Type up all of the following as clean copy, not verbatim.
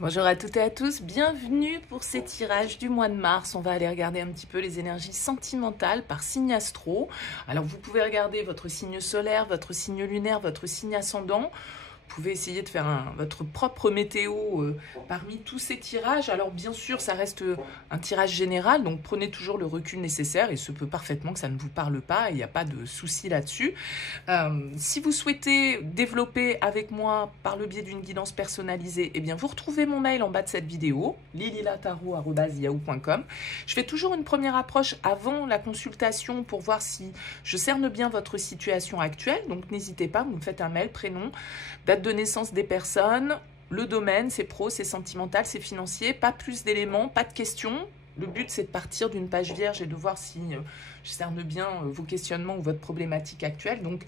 Bonjour à toutes et à tous, bienvenue pour ces tirages du mois de mars. On va aller regarder un petit peu les énergies sentimentales par signe astro. Alors vous pouvez regarder votre signe solaire, votre signe lunaire, votre signe ascendant. Vous pouvez essayer de faire votre propre météo parmi tous ces tirages. Alors bien sûr, ça reste un tirage général, donc prenez toujours le recul nécessaire. Il se peut parfaitement que ça ne vous parle pas, il n'y a pas de souci là-dessus. Si vous souhaitez développer avec moi par le biais d'une guidance personnalisée, eh bien vous retrouvez mon mail en bas de cette vidéo, lililataro@yahoo.com. Je fais toujours une première approche avant la consultation pour voir si je cerne bien votre situation actuelle. Donc n'hésitez pas, vous me faites un mail, prénom, date de naissance des personnes, le domaine, c'est pro, c'est sentimental, c'est financier, pas plus d'éléments, pas de questions. Le but, c'est de partir d'une page vierge et de voir si je cerne bien vos questionnements ou votre problématique actuelle. Donc,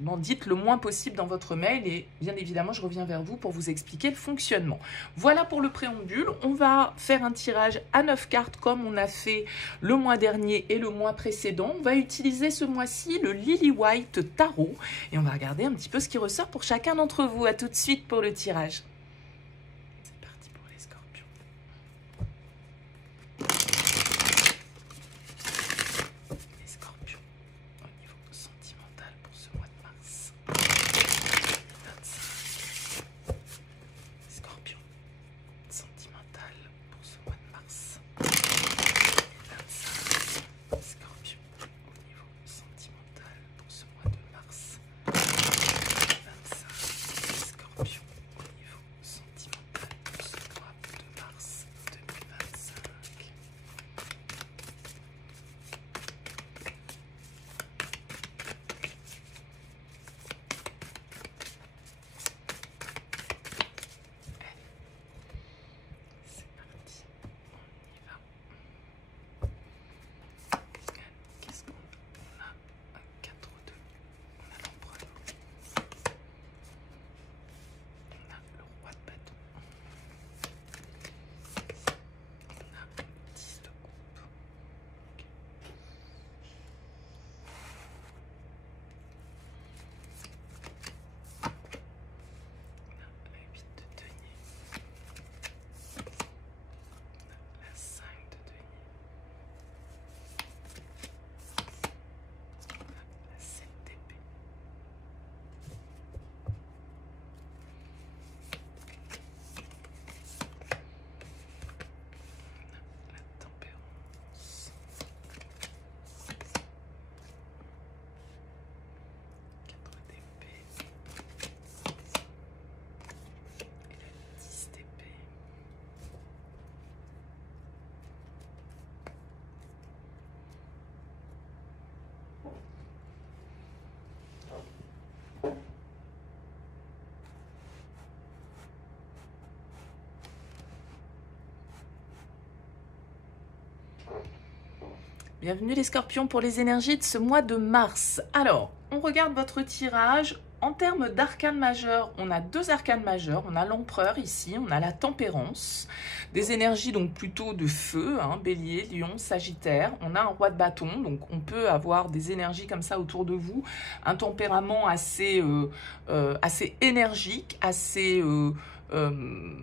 m'en dites le moins possible dans votre mail et bien évidemment, je reviens vers vous pour vous expliquer le fonctionnement. Voilà pour le préambule. On va faire un tirage à 9 cartes comme on a fait le mois dernier et le mois précédent. On va utiliser ce mois-ci le Lily White Tarot et on va regarder un petit peu ce qui ressort pour chacun d'entre vous. À tout de suite pour le tirage. C'est parti pour les scorpions. Les scorpions, au niveau sentimental pour ce mois de mars. 25. Scorpion, sentimental pour ce mois de mars. 25. Scorpion, au niveau sentimental pour ce mois de mars. 25. Scorpion, au niveau sentimental pour ce mois de mars 2025. C'est parti, on y va. Qu'est-ce qu'on a? Un 4-2, on a l'empereur, on a le roi de bâton, on a 10 de coupe, okay. On a la 8 de denier, la 5 de denier, la 7 d'épée, la tempérance, 4 d'épée et la 10 d'épée. Bienvenue les scorpions pour les énergies de ce mois de mars. Alors, on regarde votre tirage. En termes d'arcanes majeures, on a deux arcanes majeures. On a l'empereur ici, on a la tempérance. Des énergies donc plutôt de feu, hein, bélier, lion, sagittaire. On a un roi de bâton, donc on peut avoir des énergies comme ça autour de vous. Un tempérament assez énergique, assez...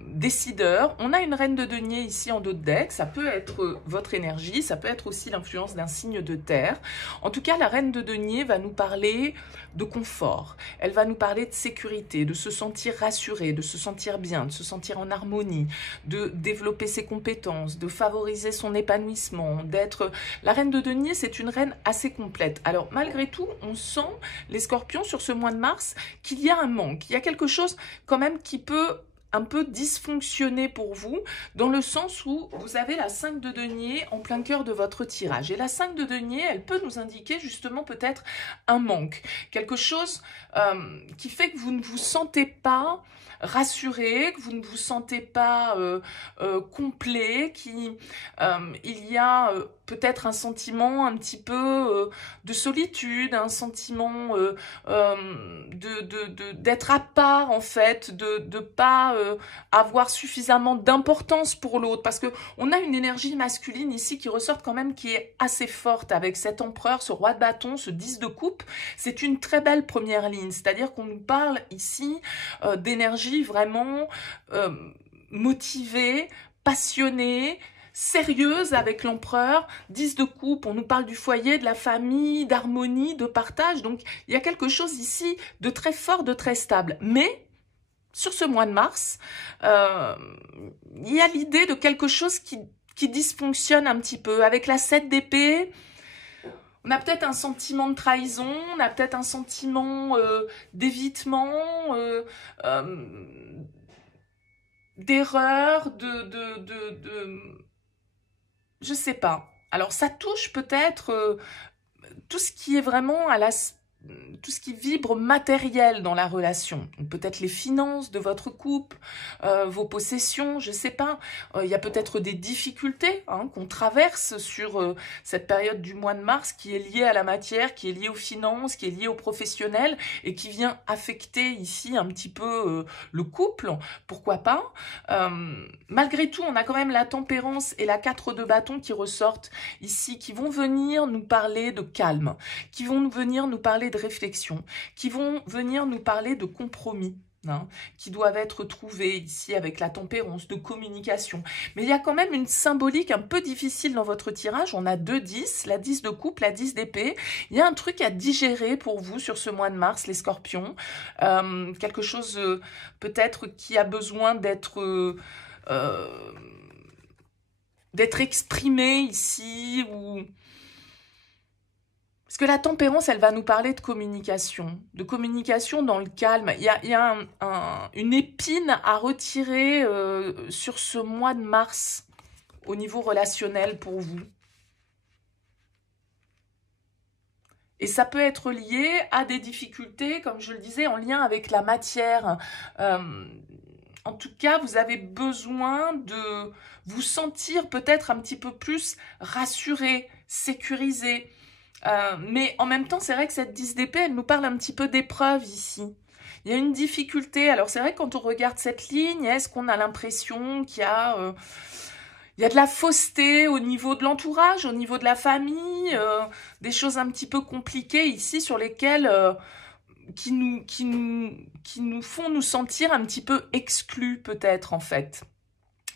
décideur. On a une reine de denier ici en dos de deck, ça peut être votre énergie, ça peut être aussi l'influence d'un signe de terre. En tout cas, la reine de denier va nous parler de confort, elle va nous parler de sécurité, de se sentir rassuré, de se sentir bien, de se sentir en harmonie, de développer ses compétences, de favoriser son épanouissement, d'être... La reine de denier, c'est une reine assez complète. Alors, malgré tout, on sent, les scorpions, sur ce mois de mars, qu'il y a un manque, il y a quelque chose quand même qui peut un peu dysfonctionner pour vous, dans le sens où vous avez la 5 de denier en plein cœur de votre tirage. Et la 5 de denier, elle peut nous indiquer justement peut-être un manque, quelque chose qui fait que vous ne vous sentez pas rassuré, que vous ne vous sentez pas complet, il y a peut-être un sentiment un petit peu de solitude, un sentiment d'être à part en fait, de pas avoir suffisamment d'importance pour l'autre, parce que on a une énergie masculine ici qui ressort quand même, qui est assez forte avec cet empereur, ce roi de bâton, ce 10 de coupe. C'est une très belle première ligne, c'est-à-dire qu'on nous parle ici d'énergie vraiment motivée, passionnée, sérieuse avec l'empereur. 10 de coupe, on nous parle du foyer, de la famille, d'harmonie, de partage. Donc, il y a quelque chose ici de très fort, de très stable. Mais, sur ce mois de mars, il y a l'idée de quelque chose qui dysfonctionne un petit peu. Avec la 7 d'épée, on a peut-être un sentiment de trahison, on a peut-être un sentiment d'évitement, d'erreur, je sais pas. Alors ça touche peut-être tout ce qui est vraiment tout ce qui vibre matériel dans la relation. Peut-être les finances de votre couple, vos possessions, je sais pas. Il y a peut-être des difficultés qu'on traverse sur cette période du mois de mars qui est liée à la matière, qui est liée aux finances, qui est liée aux professionnels et qui vient affecter ici un petit peu le couple. Pourquoi pas. Malgré tout, on a quand même la tempérance et la 4 de bâton qui ressortent ici, qui vont venir nous parler de calme, qui vont venir nous parler de réflexion, qui vont venir nous parler de compromis, qui doivent être trouvés ici avec la tempérance, de communication. Mais il y a quand même une symbolique un peu difficile dans votre tirage. On a 2 10, la 10 de coupe, la 10 d'épée. Il y a un truc à digérer pour vous sur ce mois de mars, les scorpions. Quelque chose peut-être qui a besoin d'être exprimé ici, ou... Parce que la tempérance, elle va nous parler de communication dans le calme. Il y a une épine à retirer sur ce mois de mars au niveau relationnel pour vous. Et ça peut être lié à des difficultés, comme je le disais, en lien avec la matière. En tout cas, vous avez besoin de vous sentir peut-être un petit peu plus rassuré, sécurisé. Mais en même temps, c'est vrai que cette 10 d'épée, elle nous parle un petit peu d'épreuve ici. Il y a une difficulté. Alors, c'est vrai que quand on regarde cette ligne, est-ce qu'on a l'impression qu'il y a de la fausseté au niveau de l'entourage, au niveau de la famille, des choses un petit peu compliquées ici sur lesquelles... qui nous font nous sentir un petit peu exclus peut-être en fait,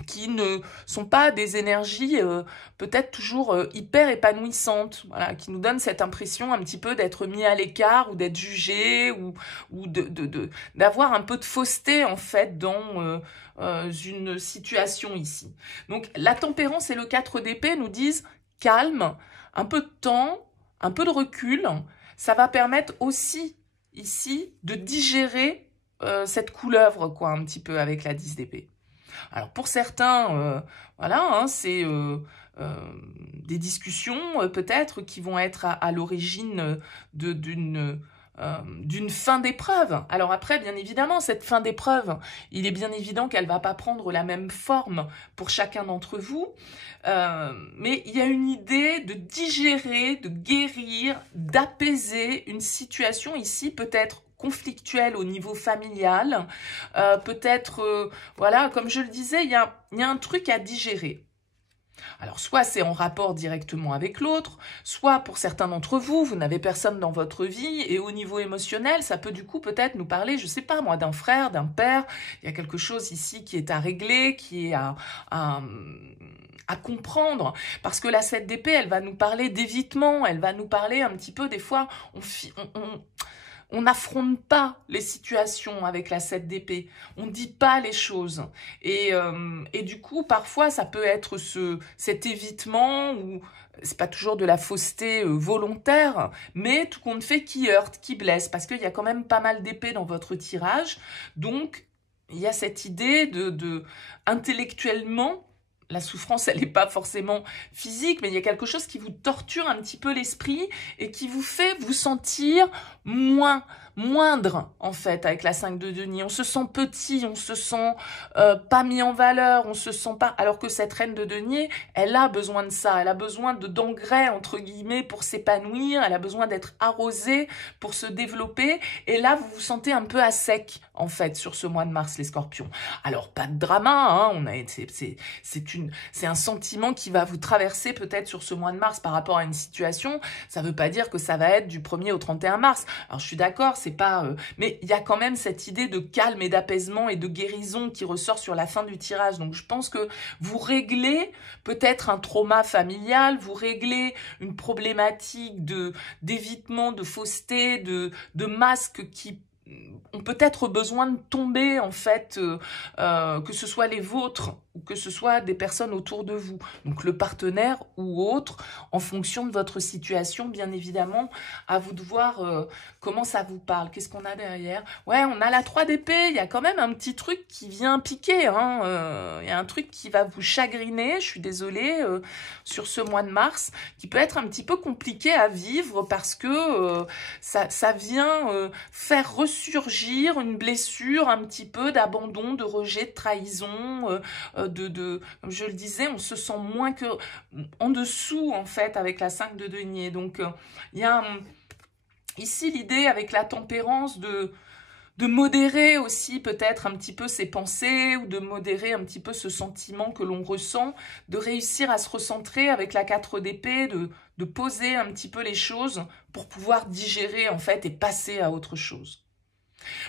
qui ne sont pas des énergies peut-être toujours hyper épanouissantes, voilà, qui nous donnent cette impression un petit peu d'être mis à l'écart ou d'être jugé ou d'avoir un peu de fausseté en fait dans une situation ici. Donc la tempérance et le 4 d'épée nous disent calme, un peu de temps, un peu de recul, ça va permettre aussi ici de digérer cette couleuvre quoi un petit peu avec la 10 d'épée. Alors pour certains, voilà, c'est des discussions peut-être qui vont être à l'origine d'une fin d'épreuve. Alors après, bien évidemment, cette fin d'épreuve, il est bien évident qu'elle ne va pas prendre la même forme pour chacun d'entre vous, mais il y a une idée de digérer, de guérir, d'apaiser une situation ici, peut-être conflictuelle au niveau familial, peut-être, voilà, comme je le disais, il y a un truc à digérer. Alors, soit c'est en rapport directement avec l'autre, soit pour certains d'entre vous, vous n'avez personne dans votre vie, et au niveau émotionnel, ça peut du coup peut-être nous parler, je sais pas moi, d'un frère, d'un père, il y a quelque chose ici qui est à régler, qui est à comprendre, parce que la 7 d'épée, elle va nous parler d'évitement, elle va nous parler un petit peu, des fois, on n'affronte pas les situations avec la 7 d'épée. On ne dit pas les choses. Et du coup, parfois, ça peut être cet évitement ou c'est pas toujours de la fausseté volontaire, mais tout compte fait qui heurte, qui blesse, parce qu'il y a quand même pas mal d'épées dans votre tirage. Donc, il y a cette idée de intellectuellement, la souffrance, elle n'est pas forcément physique, mais il y a quelque chose qui vous torture un petit peu l'esprit et qui vous fait vous sentir moindre, en fait, avec la 5 de denier. On se sent petit, on se sent pas mis en valeur, on se sent pas... Alors que cette reine de denier, elle a besoin de ça, elle a besoin d'engrais, entre guillemets, pour s'épanouir, elle a besoin d'être arrosée pour se développer, et là, vous vous sentez un peu à sec, en fait, sur ce mois de mars, les scorpions. Alors, pas de drama, hein, c'est un sentiment qui va vous traverser peut-être sur ce mois de mars par rapport à une situation. Ça veut pas dire que ça va être du 1er au 31 mars. Alors, je suis d'accord, c'est pas... mais il y a quand même cette idée de calme et d'apaisement et de guérison qui ressort sur la fin du tirage. Donc je pense que vous réglez peut-être un trauma familial, vous réglez une problématique d'évitement, de fausseté, de masques qui ont peut-être besoin de tomber, en fait, que ce soit les vôtres ou que ce soit des personnes autour de vous. Donc le partenaire ou autre, en fonction de votre situation, bien évidemment, à vous de voir comment ça vous parle. Qu'est-ce qu'on a derrière? Ouais, on a la 3 d'épée, il y a quand même un petit truc qui vient piquer, hein. Il y a un truc qui va vous chagriner, je suis désolée, sur ce mois de mars, qui peut être un petit peu compliqué à vivre parce que ça vient faire ressurgir une blessure un petit peu d'abandon, de rejet, de trahison, comme je le disais, on se sent moins que en dessous, en fait, avec la 5 de denier. Donc, il y a ici l'idée avec la tempérance de modérer aussi peut-être un petit peu ses pensées ou de modérer un petit peu ce sentiment que l'on ressent, de réussir à se recentrer avec la 4 d'épée, de poser un petit peu les choses pour pouvoir digérer, en fait, et passer à autre chose.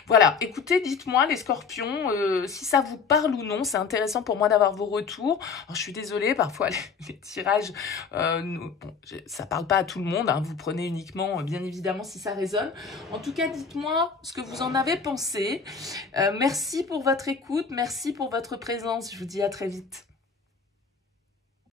Voilà, écoutez, dites-moi les scorpions, si ça vous parle ou non, c'est intéressant pour moi d'avoir vos retours. Alors, je suis désolée, parfois les tirages, bon, ça parle pas à tout le monde, hein, vous prenez uniquement, bien évidemment, si ça résonne. En tout cas, dites-moi ce que vous en avez pensé. Merci pour votre écoute, merci pour votre présence, je vous dis à très vite.